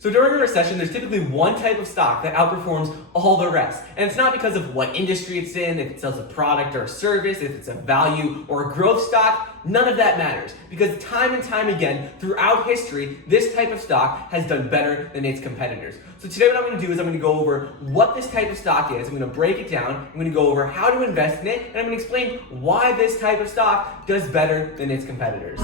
So during a recession, there's typically one type of stock that outperforms all the rest. And it's not because of what industry it's in, if it sells a product or a service, if it's a value or a growth stock, none of that matters. Because time and time again, throughout history, this type of stock has done better than its competitors. So today what I'm going to do is I'm going to go over what this type of stock is, I'm going to break it down, I'm going to go over how to invest in it, and I'm going to explain why this type of stock does better than its competitors.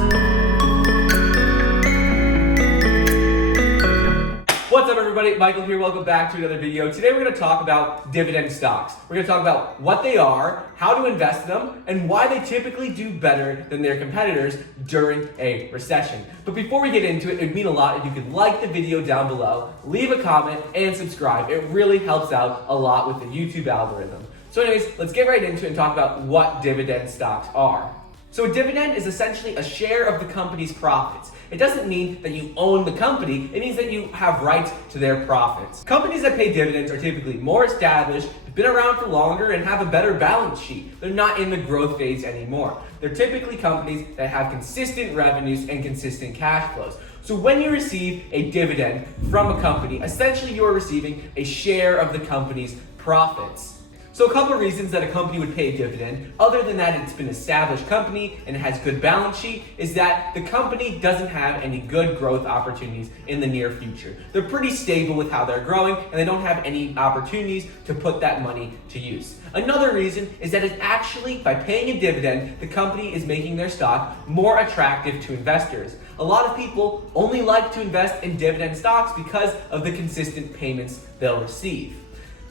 What's up everybody, Michael here, welcome back to another video. Today we're going to talk about dividend stocks. We're going to talk about what they are, how to invest in them, and why they typically do better than their competitors during a recession. But before we get into it, it'd mean a lot if you could like the video down below, leave a comment, and subscribe. It really helps out a lot with the YouTube algorithm. So anyways, let's get right into it and talk about what dividend stocks are. So a dividend is essentially a share of the company's profits. It doesn't mean that you own the company, it means that you have rights to their profits. Companies that pay dividends are typically more established, have been around for longer, and have a better balance sheet. They're not in the growth phase anymore. They're typically companies that have consistent revenues and consistent cash flows. So when you receive a dividend from a company, essentially you are receiving a share of the company's profits. So a couple of reasons that a company would pay a dividend, other than that it's been an established company and it has good balance sheet, is that the company doesn't have any good growth opportunities in the near future. They're pretty stable with how they're growing and they don't have any opportunities to put that money to use. Another reason is that it's actually, by paying a dividend, the company is making their stock more attractive to investors. A lot of people only like to invest in dividend stocks because of the consistent payments they'll receive.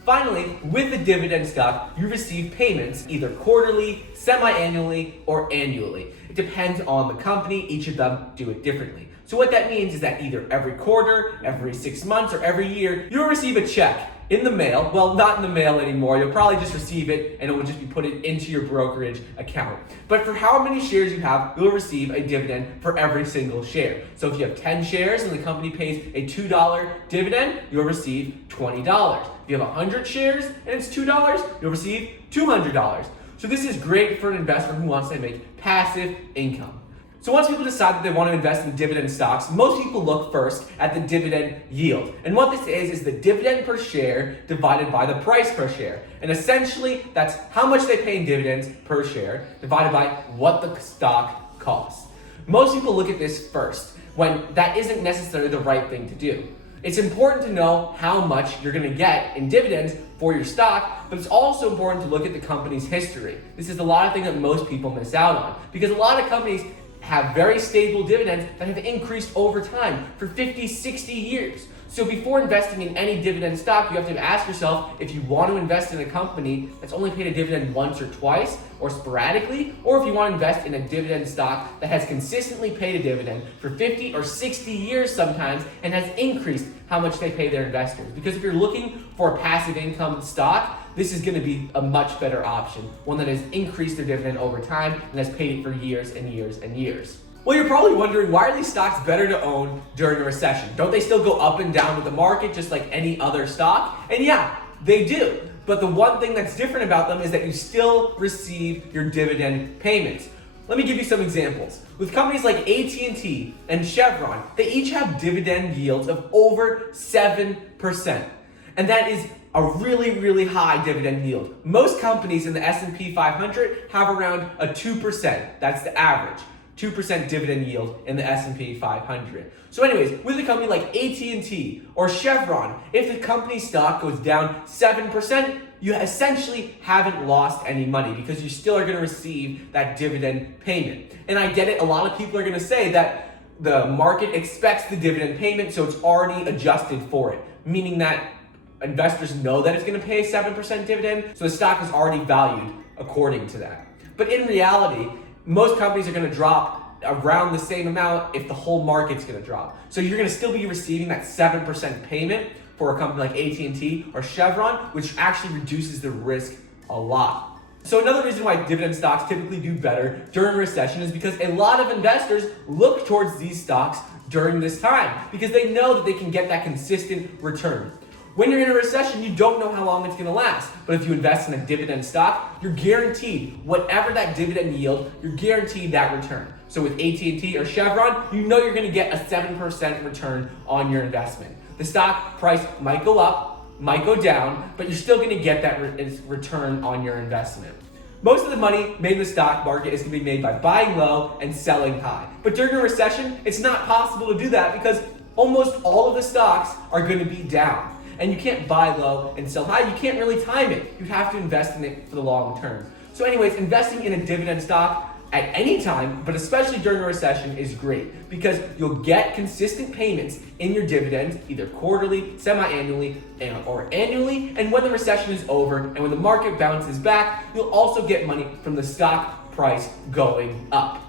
Finally, with a dividend stock, you receive payments either quarterly, semi-annually, or annually. It depends on the company, each of them do it differently. So what that means is that either every quarter, every 6 months, or every year, you'll receive a check in the mail. Well, not in the mail anymore. You'll probably just receive it and it will just be put into your brokerage account. But for how many shares you have, you'll receive a dividend for every single share. So if you have 10 shares and the company pays a $2 dividend, you'll receive $20. If you have 100 shares and it's $2, you'll receive $200. So this is great for an investor who wants to make passive income. So once people decide that they want to invest in dividend stocks, most people look first at the dividend yield. And what this is the dividend per share divided by the price per share. And essentially, that's how much they pay in dividends per share divided by what the stock costs. Most people look at this first, when that isn't necessarily the right thing to do. It's important to know how much you're going to get in dividends for your stock, but it's also important to look at the company's history. This is a lot of things that most people miss out on, because a lot of companies have very stable dividends that have increased over time for 50, 60 years. So before investing in any dividend stock, you have to ask yourself if you want to invest in a company that's only paid a dividend once or twice or sporadically, or if you want to invest in a dividend stock that has consistently paid a dividend for 50 or 60 years sometimes and has increased how much they pay their investors. Because if you're looking for a passive income stock, this is going to be a much better option, one that has increased their dividend over time and has paid it for years and years and years. Well, you're probably wondering, why are these stocks better to own during a recession? Don't they still go up and down with the market just like any other stock? And yeah, they do. But the one thing that's different about them is that you still receive your dividend payments. Let me give you some examples. With companies like AT&T and Chevron, they each have dividend yields of over 7%. And that is a really, really high dividend yield. Most companies in the S&P 500 have around a 2%. That's the average. 2% dividend yield in the S&P 500. So anyways, with a company like AT&T or Chevron, if the company's stock goes down 7%, you essentially haven't lost any money because you still are going to receive that dividend payment. And I get it, a lot of people are going to say that the market expects the dividend payment, so it's already adjusted for it, meaning that investors know that it's going to pay a 7% dividend, so the stock is already valued according to that. But in reality, most companies are going to drop around the same amount if the whole market's going to drop. So you're going to still be receiving that 7% payment for a company like AT&T or Chevron, which actually reduces the risk a lot. So another reason why dividend stocks typically do better during a recession is because a lot of investors look towards these stocks during this time because they know that they can get that consistent return. When you're in a recession, you don't know how long it's going to last. But if you invest in a dividend stock, you're guaranteed whatever that dividend yield, you're guaranteed that return. So with AT&T or Chevron, you know you're going to get a 7% return on your investment. The stock price might go up, might go down, but you're still going to get that return on your investment. Most of the money made in the stock market is going to be made by buying low and selling high. But during a recession, it's not possible to do that because almost all of the stocks are going to be down. And you can't buy low and sell high. You can't really time it. You have to invest in it for the long term. So anyways, investing in a dividend stock at any time, but especially during a recession, is great because you'll get consistent payments in your dividends, either quarterly, semi-annually, or annually. And when the recession is over and when the market bounces back, you'll also get money from the stock price going up.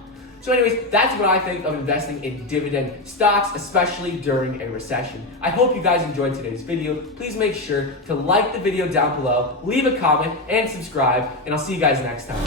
So anyways, that's what I think of investing in dividend stocks, especially during a recession. I hope you guys enjoyed today's video. Please make sure to like the video down below, leave a comment, and subscribe, and I'll see you guys next time.